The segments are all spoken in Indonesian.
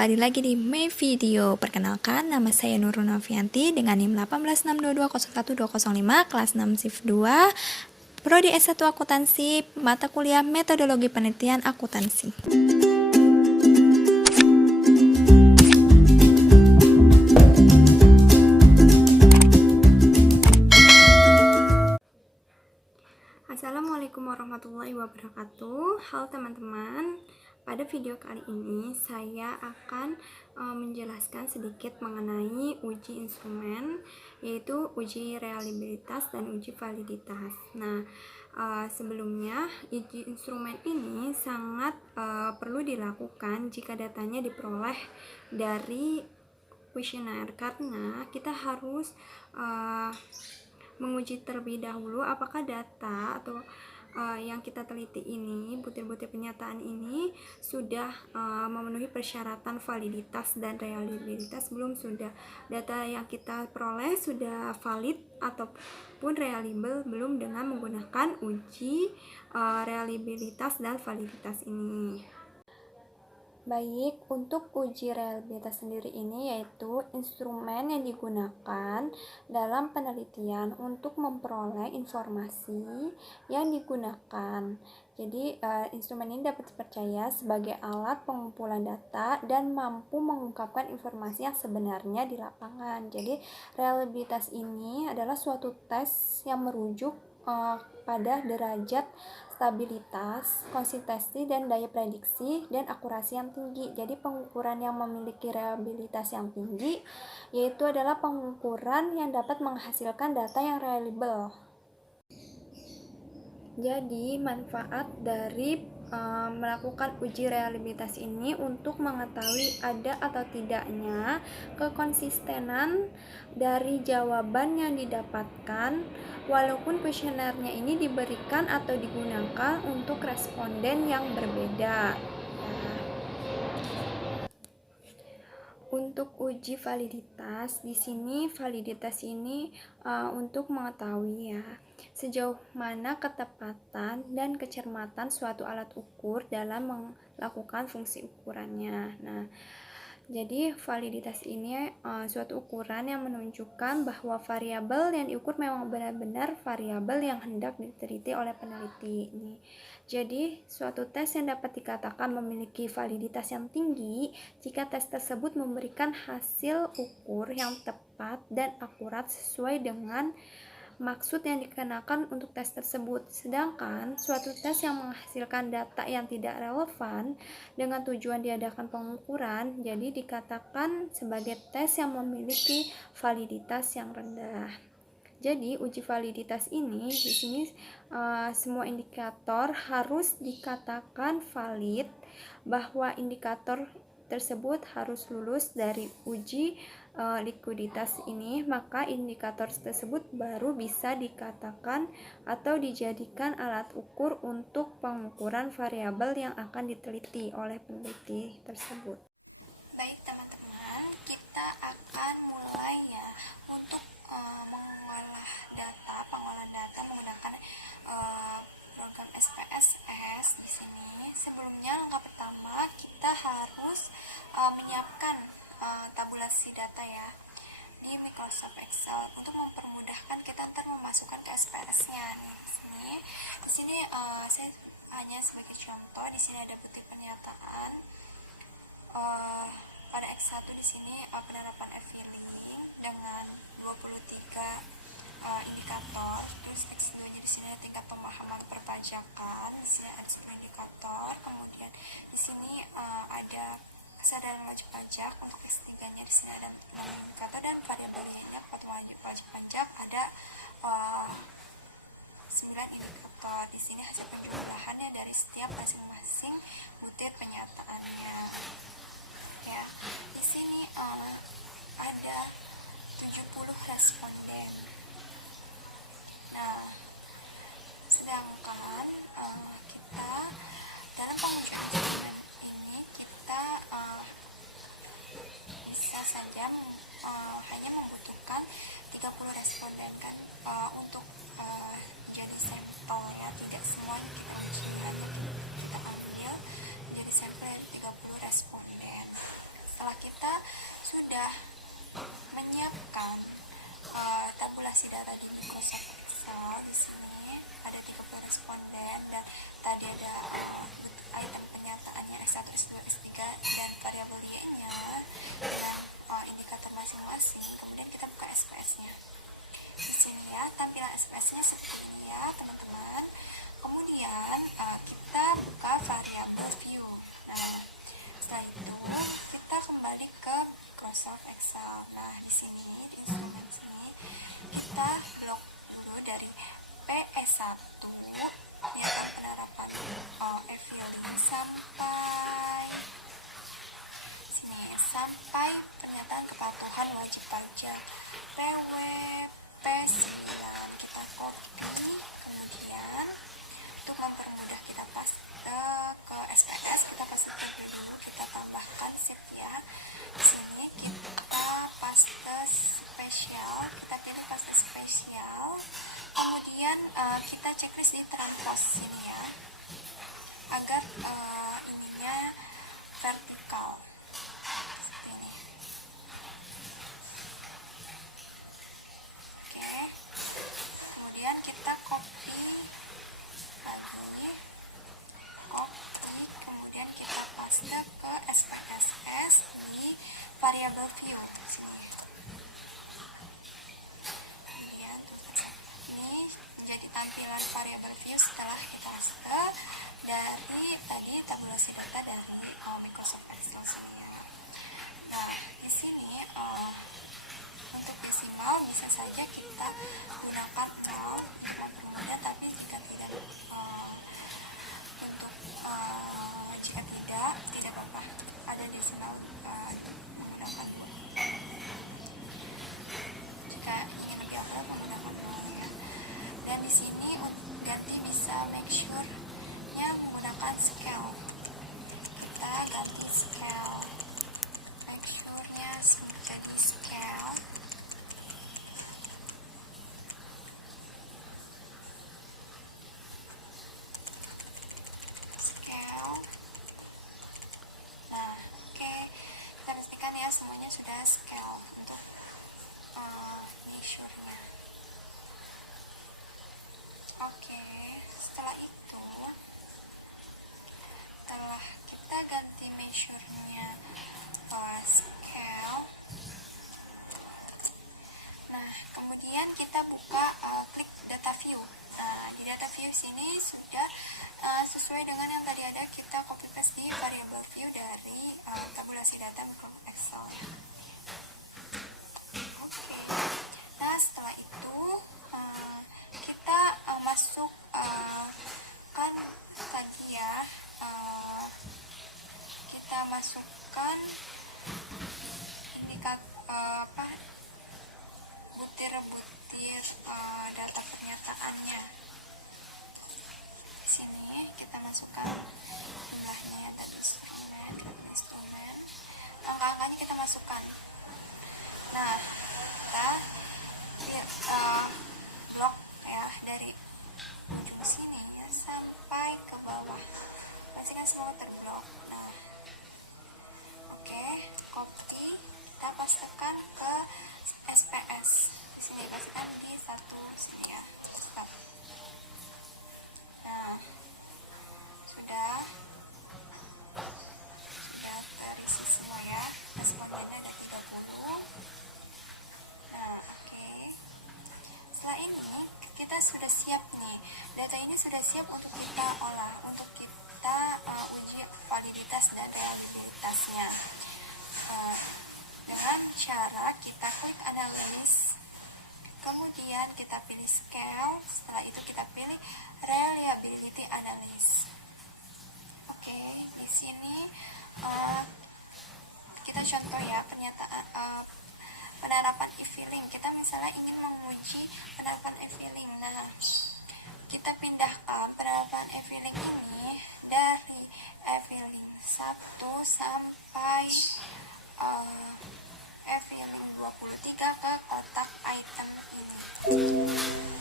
kembali lagi di My Video. Perkenalkan, nama saya Nurul Novianti dengan NIM 18622010205 kelas 6 shift 2, Prodi S1 Akuntansi, mata kuliah Metodologi Penelitian Akuntansi. Assalamualaikum warahmatullahi wabarakatuh. Halo teman-teman, pada video kali ini saya akan menjelaskan sedikit mengenai uji instrumen, yaitu uji reliabilitas dan uji validitas. Nah, sebelumnya uji instrumen ini sangat perlu dilakukan jika datanya diperoleh dari kuesioner, karena kita harus menguji terlebih dahulu apakah data atau yang kita teliti ini, butir-butir penyataan ini sudah memenuhi persyaratan validitas dan reliabilitas belum, sudah data yang kita peroleh sudah valid ataupun reliable belum dengan menggunakan uji reliabilitas dan validitas ini. Baik, untuk uji reliabilitas sendiri ini yaitu instrumen yang digunakan dalam penelitian untuk memperoleh informasi yang digunakan. Jadi, instrumen ini dapat dipercaya sebagai alat pengumpulan data dan mampu mengungkapkan informasi yang sebenarnya di lapangan. Jadi, reliabilitas ini adalah suatu tes yang merujuk pada derajat stabilitas, konsistensi, dan daya prediksi dan akurasi yang tinggi. Jadi pengukuran yang memiliki reliabilitas yang tinggi yaitu adalah pengukuran yang dapat menghasilkan data yang reliable. Jadi manfaat dari melakukan uji reliabilitas ini untuk mengetahui ada atau tidaknya kekonsistenan dari jawaban yang didapatkan walaupun kuesionernya ini diberikan atau digunakan untuk responden yang berbeda. Untuk uji validitas, di sini validitas ini untuk mengetahui ya sejauh mana ketepatan dan kecermatan suatu alat ukur dalam melakukan fungsi ukurannya. Nah, jadi validitas ini suatu ukuran yang menunjukkan bahwa variabel yang diukur memang benar-benar variabel yang hendak diteliti oleh peneliti. Ini. Jadi suatu tes yang dapat dikatakan memiliki validitas yang tinggi jika tes tersebut memberikan hasil ukur yang tepat dan akurat sesuai dengan maksud yang dikenakan untuk tes tersebut. Sedangkan suatu tes yang menghasilkan data yang tidak relevan dengan tujuan diadakan pengukuran, jadi dikatakan sebagai tes yang memiliki validitas yang rendah. Jadi uji validitas ini di sini semua indikator harus dikatakan valid, bahwa indikator tersebut harus lulus dari uji likuiditas ini, maka indikator tersebut baru bisa dikatakan atau dijadikan alat ukur untuk pengukuran variabel yang akan diteliti oleh peneliti tersebut. Baik teman-teman, kita akan mulai ya untuk pengolahan data menggunakan program SPSS di sini. Sebelumnya langkah pertama kita harus menyiapkan tabulasi data ya di Microsoft Excel untuk mempermudahkan kita ntar memasukkan ke SPSS-nya nih. Di sini saya hanya sebagai contoh, di sini ada butir pernyataan. Pada X1 di sini penerapan e-filing dengan 23 indikator. Terus X2 di sini tingkat pemahaman perpajakan, di sini ada 10 indikator. Kemudian di sini ada kesadaran wajib pajak. Untuk S3-nya di sini ada 6 indikator dan variabelnya wajib pajak ada 9 indikator. Di sini hasil penjumlahannya dari setiap masing-masing butir penyataannya. Ya, di sini ada 70 responden. Nah, sedangkan kita dalam pengujian instrumen ini kita bisa saja hanya membutuhkan 30 responden kan untuk jadi sampelnya, tidak semuanya kita uji, hanya kita ambil jadi sampel 30 responden. data di Microsoft Excel. Di sini ada 30 responden dan tadi ada item pennyataannya S1, S2, S3 dan variabel Y-nya dan indikator masing-masing. Kemudian kita buka SPS-nya. Di sini ya, tampilan SPS-nya seperti ini ya, teman-teman. Kemudian kita buka variabel view. Nah, setelah itu kita kembali ke Microsoft Excel. Nah, di sini kita log dulu dari PS1 pernyataan penerapan e-filing sampai pernyataan kepatuhan wajib pajak PW P9. Kita copy, kemudian untuk mempermudah kita paste ke SPS, kita pastekan dulu, kita tambahkan shift ya. Di sini kita paste spesial, kita pilih paste spesial, kemudian kita checklist di transpose sini ya, agar ininya vertikal. Kemudian kita copy lagi, kemudian kita paste ke SPSS di variabel view. Ya, ini menjadi tampilan variabel view setelah kita paste dari tadi tabulasi data dari Microsoft Excel sini ya. Nah, di sini untuk desimal bisa saja kita gunakan count, kemudian tapi jika tidak jika tidak apa-apa, ada desimal menggunakan pun. Jika ingin lebih akurat menggunakan nol ya. Dan di sini ganti bisa make sure-nya menggunakan scale. Kita ganti scale, make sure-nya jadi scale. Nah, oke. Kita pastikan ya semuanya sudah scale untuk measure-nya. Oke, setelah itu, setelah kita ganti measure-nya scale, nah kemudian kita buka klik data view. Nah, di data view sini sudah sesuai dengan yang tadi ada, kita copy paste di variable view dari tabulasi data Microsoft Excel. Oke. Nah, setelah itu kita masuk kan tadi ya, kita masukkan indikator butir-butir data pernyataannya. Di sini kita masukkan jumlahnya ya, tadi instrumen, angka-angkanya kita masukkan. Nah, kita blok ya dari ujung sini ya sampai ke bawah, pastikan semua terblok. Nah, oke, copy, kita pastekan ke SPS. Di sini pastikan di satu sini ya. Stop. Nah, sudah ya terisi semua ya. Respondennya ada 30. Nah, oke. Setelah ini kita sudah siap nih. Data ini sudah siap untuk kita olah, untuk kita uji validitas dan reliabilitasnya. Dengan cara kita klik analysis, kemudian kita pilih scale, setelah itu kita pilih reliability analysis. Oke, di sini kita contoh ya pernyataan penerapan e-filing. Kita misalnya ingin menguji penerapan e-filing. Nah, kita pindahkan penerapan e-filing ini dari e-filing 1 sampai e-filing 23 ke kotak item ini.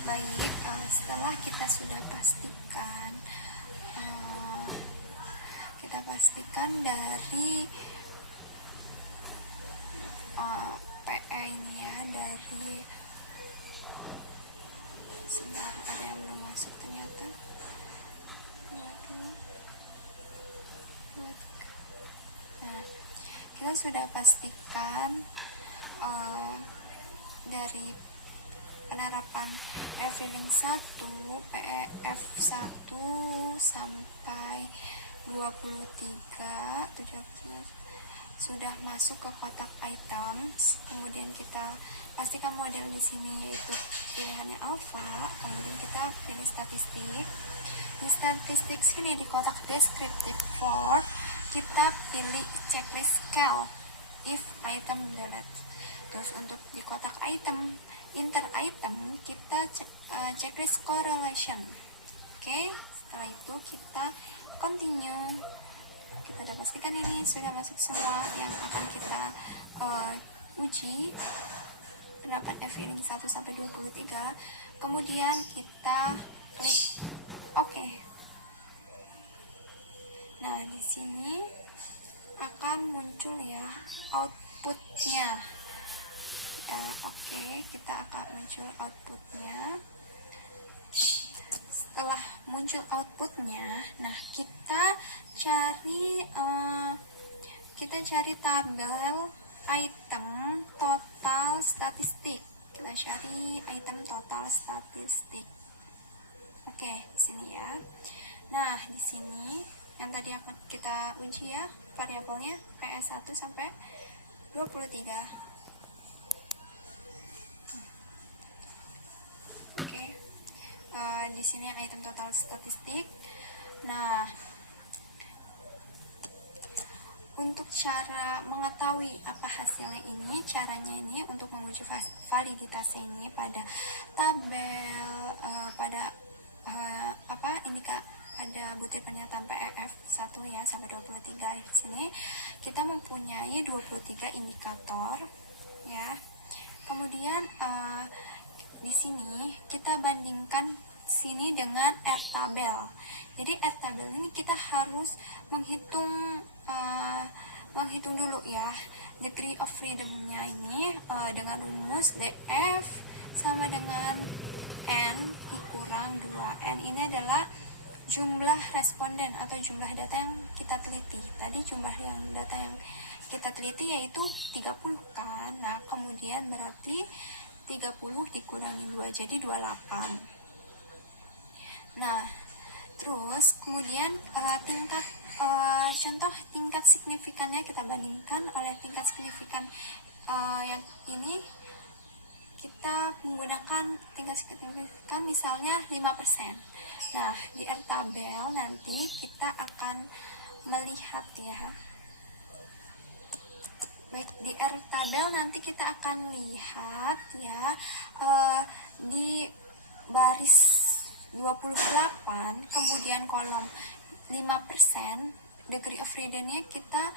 Baik, setelah kita sudah pastikan, dari PE ini ya, dari F-link 1 PEF 1 sampai 23 sudah masuk ke kotak items. Kemudian kita pastikan model di sini yaitu pilihannya alpha. Kemudian kita pilih statistik. Di statistik sini di kotak descriptive for kita pilih checklist count if item valid. Terus untuk di kotak item inter item kita checklist correlation. Oke, setelah itu kita continue. Kita udah pastikan ini sudah masuk semua yang akan kita uji pendapat F-link 1 sampai 23. Kemudian kita klik oke. Nah, di sini akan muncul ya outputnya. Ya, oke, kita akan muncul outputnya. Setelah muncul outputnya, nah kita cari tabel item total statistik. Kita cari item total statistik. Oke, di sini ya. Nah, di sini yang tadi akan kita uji ya variabelnya PS1 sampai 23. Oke. Di sini yang item total statistik. Nah, untuk cara mengetahui apa hasilnya ini, caranya ini untuk menguji validitasnya ini pada tabel ada butir pernyataan PEF 1 ya sampai 23. Di sini kita mempunyai 23 indikator ya. Kemudian di sini kita bandingkan sini dengan R tabel. Jadi R tabel ini kita harus menghitung dulu ya degree of freedom-nya ini dengan rumus DF sama dengan N dikurang 2N. Ini adalah jumlah responden atau jumlah data yang kita teliti. Tadi jumlah data yang kita teliti yaitu 30 kan. Nah, kemudian berarti 30 dikurangi 2 jadi 28. Nah, terus kemudian contoh tingkat signifikannya kita bandingkan oleh tingkat signifikan yang ini kita menggunakan tingkat signifikan misalnya 5%. Nah, di R tabel nanti kita akan melihat ya. Baik, di R tabel nanti kita akan lihat ya di baris 28 kemudian kolom 5% degree of freedom-nya kita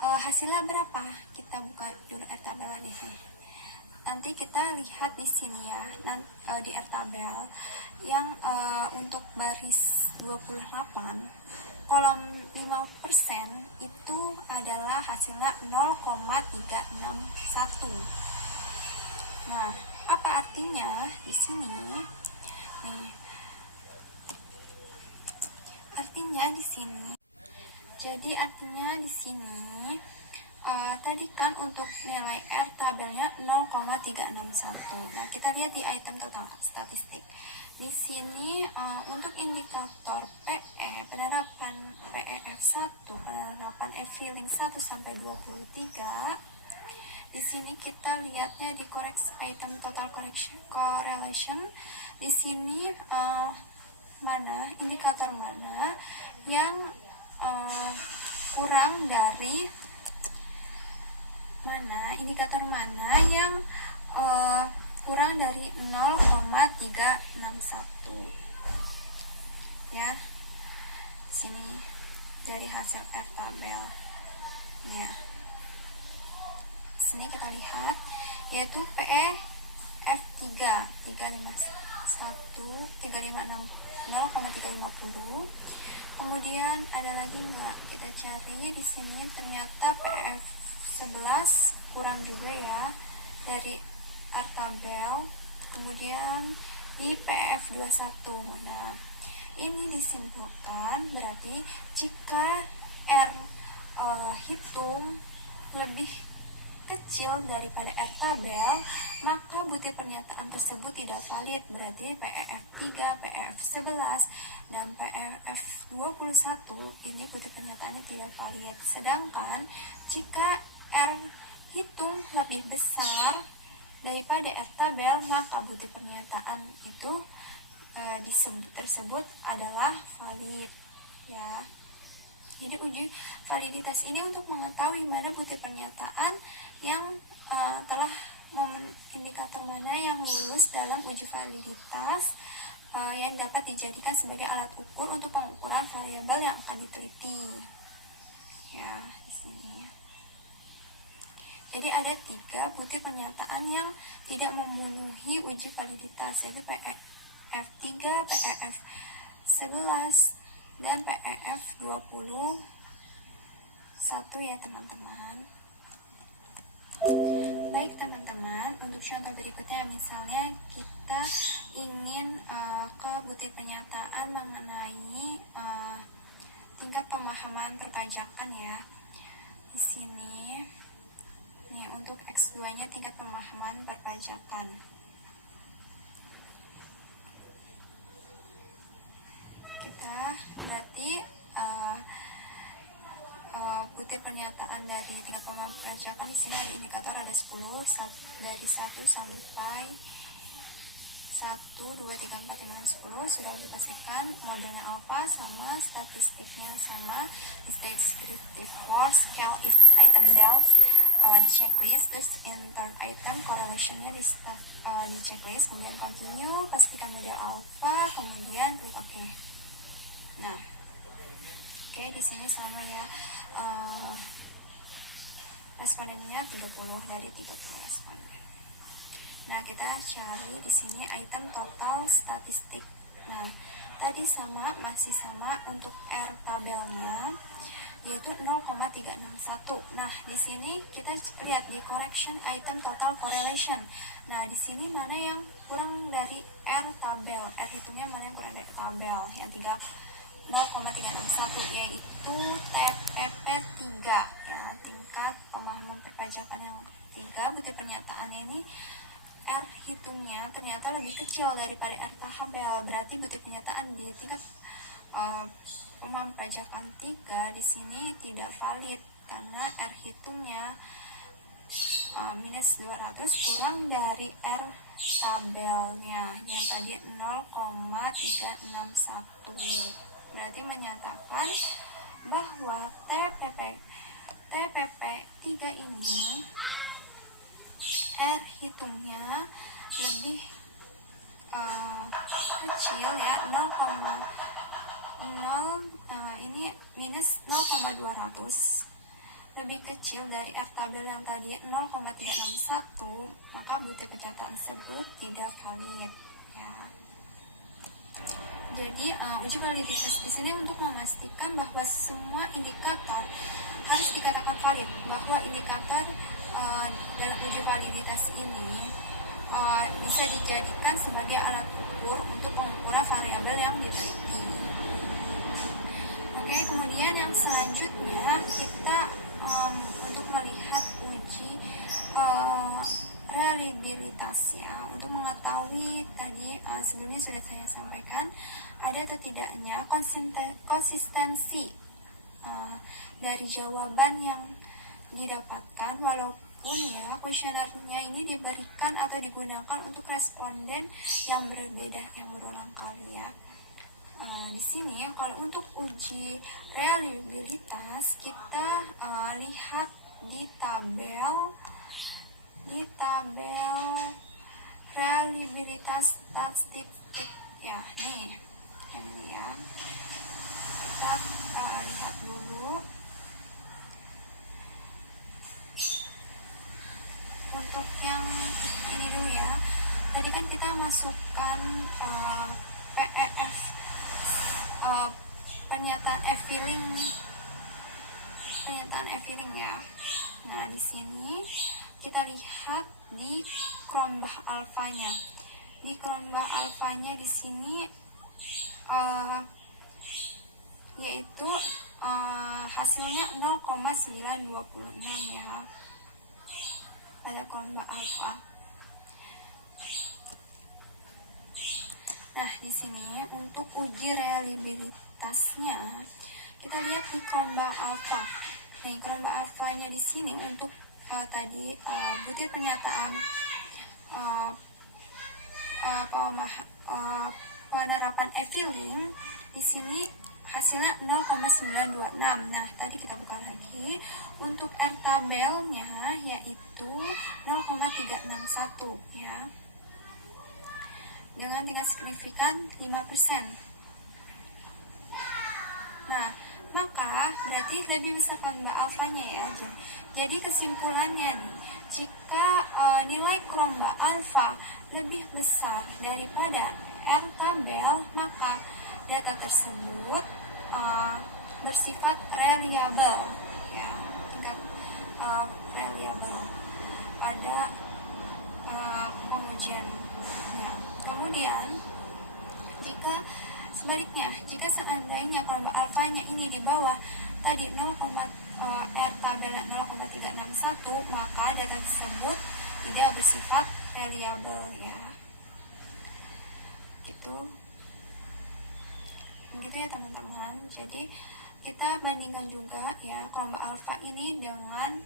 hasilnya berapa? Kita buka dulu R tabel nih. Nanti kita lihat di sini ya, di R tabel yang untuk baris 28 kolom 5% itu adalah hasilnya 0,361. Nah, apa artinya di sini? Nih, artinya di sini. Jadi artinya di sini tadi kan untuk nilai R tabelnya 0,361. Nah, kita lihat di item total statistik. Di sini untuk indikator PE, penerapan PEF1, penerapan F-link 1 sampai 23. Di sini kita lihatnya di koreksi item total correlation. Di sini indikator mana yang kurang dari kurang dari 0,361 ya. Sini dari hasil R tabel ya. Sini kita lihat yaitu PE F3 0,350. Kemudian ada lagi nggak? Kita cari di sini ternyata PF 11 kurang juga ya dari R tabel. Kemudian di PF 21. Nah, ini disimpulkan berarti jika R hitung lebih kecil daripada R tabel, maka butir pernyataan tersebut tidak valid. Berarti PEF3, PEF11, dan PEF21 ini butir pernyataannya tidak valid. Sedangkan jika R hitung lebih besar daripada R tabel, maka butir pernyataan itu tersebut adalah valid, ya. Jadi uji validitas ini untuk mengetahui mana butir pernyataan yang telah indikator mana yang lulus dalam uji validitas yang dapat dijadikan sebagai alat ukur untuk pengukuran variabel yang akan diteliti. Ya, di sini. Jadi ada 3 butir pernyataan yang tidak memenuhi uji validitas, yaitu PEF3, PEF11, dan PEF21 ya teman-teman. Baik teman-teman, untuk contoh berikutnya misalnya kita ingin ke butir pernyataan mengenai tingkat pemahaman perpajakan, ya. Di sini ini untuk X2-nya tingkat pemahaman perpajakan. Kita berarti butir pernyataan dari tingkat pemahaman perpajakan di sini ada indikator ada 10, dari 1 sampai 1, 2, 3, 4, 5, 6, 10 sudah dipastikan modelnya alpha sama, statistiknya sama, di descriptive for scale if item sales di checklist, terus intern item correlationnya di checklist, kemudian continue, pastikan model alpha, kemudian klik OK. Nah, oke, di sini sama ya, respondennya 30 dari 30 responden. Nah, kita cari di sini item total statistik. Nah, tadi masih sama untuk R tabelnya, yaitu 0,361. Nah, di sini kita lihat di correction item total correlation. Nah, di sini mana yang kurang dari R tabel? R hitungnya mana yang kurang dari tabel? Yang 0,361 yaitu TPP3, ya, tingkat pemahaman perpajakan yang 3. Butir pernyataan ini R hitungnya ternyata lebih kecil daripada R tabel, berarti butir pernyataan di tingkat pemahaman perpajakan 3 di sini tidak valid karena R hitungnya minus 200 kurang dari R tabelnya yang tadi 0,361, berarti menyatakan bahwa TPP3 ini R hitungnya lebih kecil, ya, 0,0 ini minus 0,200 lebih kecil dari R tabel yang tadi 0,361, maka butir pernyataan tersebut tidak valid, ya. Jadi uji validitas di sini untuk memastikan bahwa semua indikator harus dikatakan valid, bahwa indikator dalam uji validitas ini bisa dijadikan sebagai alat ukur untuk pengukuran variabel yang diteliti. Oke, kemudian yang selanjutnya kita untuk melihat uji reliabilitas, ya, untuk mengetahui tadi sebelumnya sudah saya sampaikan ada atau tidaknya konsistensi dari jawaban yang didapatkan walaupun, ya, kuesionernya ini diberikan atau digunakan untuk responden yang berbeda, yang berulang kali, ya. Di sini kalau untuk uji reliabilitas kita lihat di tabel reliabilitas statistik, ya, nih ini, ya, kita lihat dulu untuk yang ini dulu, ya. Tadi kan kita masukkan PEF pernyataan e-filing, ya. Nah, di sini kita lihat di Cronbach alfanya. Di Cronbach alfanya di sini yaitu hasilnya 0,926, ya. pada kelompok alfa. Nah, di sini untuk uji reliabilitasnya kita lihat di kelompok alfa. Nah, kelompok alfanya di sini untuk butir pernyataan penerapan e-filing di sini hasilnya 0,926. Nah, tadi kita buka lagi untuk R tabelnya yaitu 0,361 ya. Dengan tingkat signifikan 5%. Nah, maka berarti lebih besar kelompok alfanya ya. Jadi kesimpulannya nih, jika nilai kelompok alfa lebih besar daripada R tabel, maka data tersebut bersifat reliable ya, tingkat reliable pada pengujiannya. Kemudian jika sebaliknya, jika seandainya kelompok alfanya ini di bawah tadi R tabel 0,361, maka data tersebut tidak bersifat reliable ya. Begitu ya teman-teman. Jadi kita bandingkan juga ya kelompok alfa ini dengan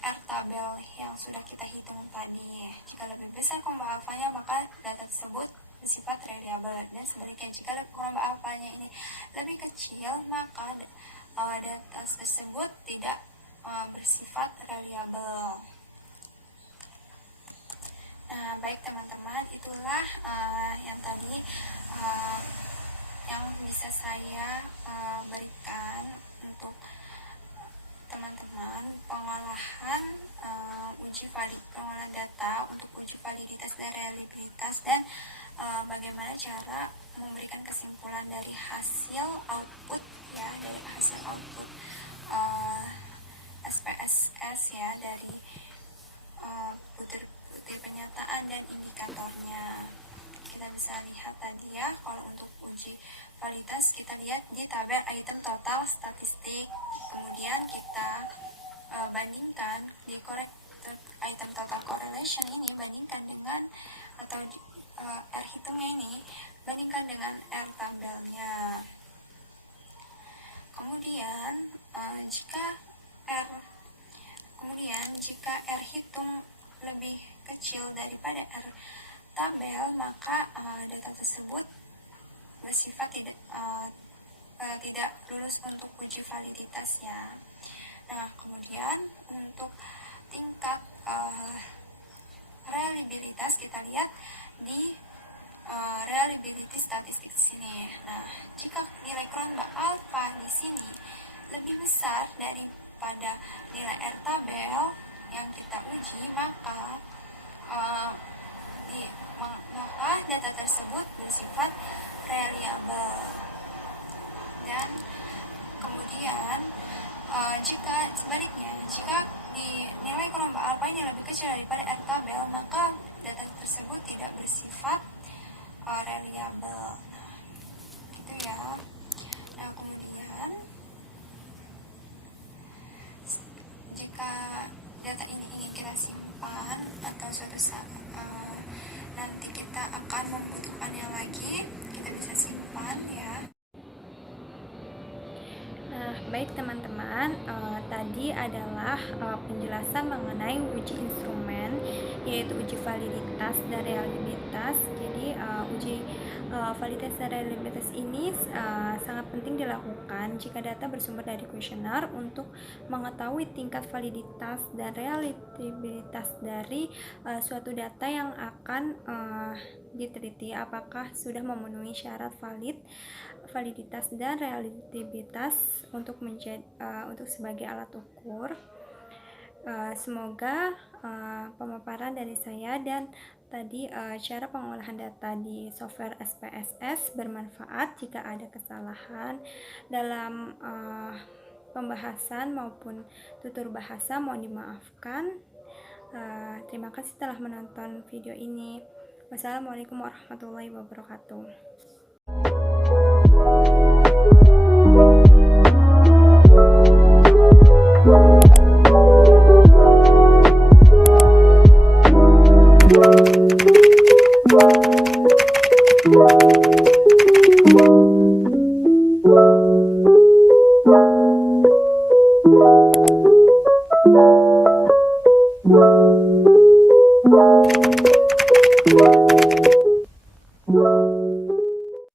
R tabel yang sudah kita hitung tadi. Jika lebih besar kelompok alfanya, maka data tersebut bersifat reliable, dan sebaliknya jika kelompok alfanya ini lebih kecil, maka data tersebut tidak bersifat reliable. Nah, baik teman-teman, itulah yang tadi yang bisa saya berikan untuk teman-teman pengolahan pengolahan data untuk uji validitas dan reliabilitas, dan bagaimana cara memberikan kesimpulan dari hasil output ya, dari hasil output SPSS ya, dari butir pernyataan dan indikatornya. Kita bisa lihat tadi ya, kalau untuk uji validitas kita lihat di tabel item total statistik, kemudian kita bandingkan di corrected item total correlation ini, bandingkan dengan atau R hitungnya ini bandingkan dengan R tabelnya. Kemudian jika R hitung lebih kecil daripada R tabel, maka data tersebut bersifat tidak lulus untuk uji validitas ya. Nah, kemudian untuk tingkat reliabilitas kita lihat di reliability statistik di sini. Nah, jika nilai kelompok alfa di sini lebih besar daripada nilai R tabel yang kita uji, maka data tersebut bersifat reliable. Dan kemudian jika sebaliknya, jika di nilai kelompok alfa ini lebih kecil daripada R tabel, maka data tersebut tidak bersifat reliable. Nah, gitu ya. Nah, kemudian jika data ini ingin kita simpan atau suatu saat nanti kita akan membutuhkannya lagi, kita bisa simpan ya. Nah, baik teman-teman, tadi adalah penjelasan mengenai uji instrumen, yaitu uji validitas dan reliabilitas. Jadi uji validitas dan reliabilitas ini sangat penting dilakukan jika data bersumber dari kuesioner untuk mengetahui tingkat validitas dan reliabilitas dari suatu data yang akan diteliti, apakah sudah memenuhi syarat validitas dan reliabilitas untuk sebagai alat ukur. Semoga pemaparan dari saya dan tadi cara pengolahan data di software SPSS bermanfaat. Jika ada kesalahan dalam pembahasan maupun tutur bahasa, mohon dimaafkan. Terima kasih telah menonton video ini. Wassalamualaikum warahmatullahi wabarakatuh.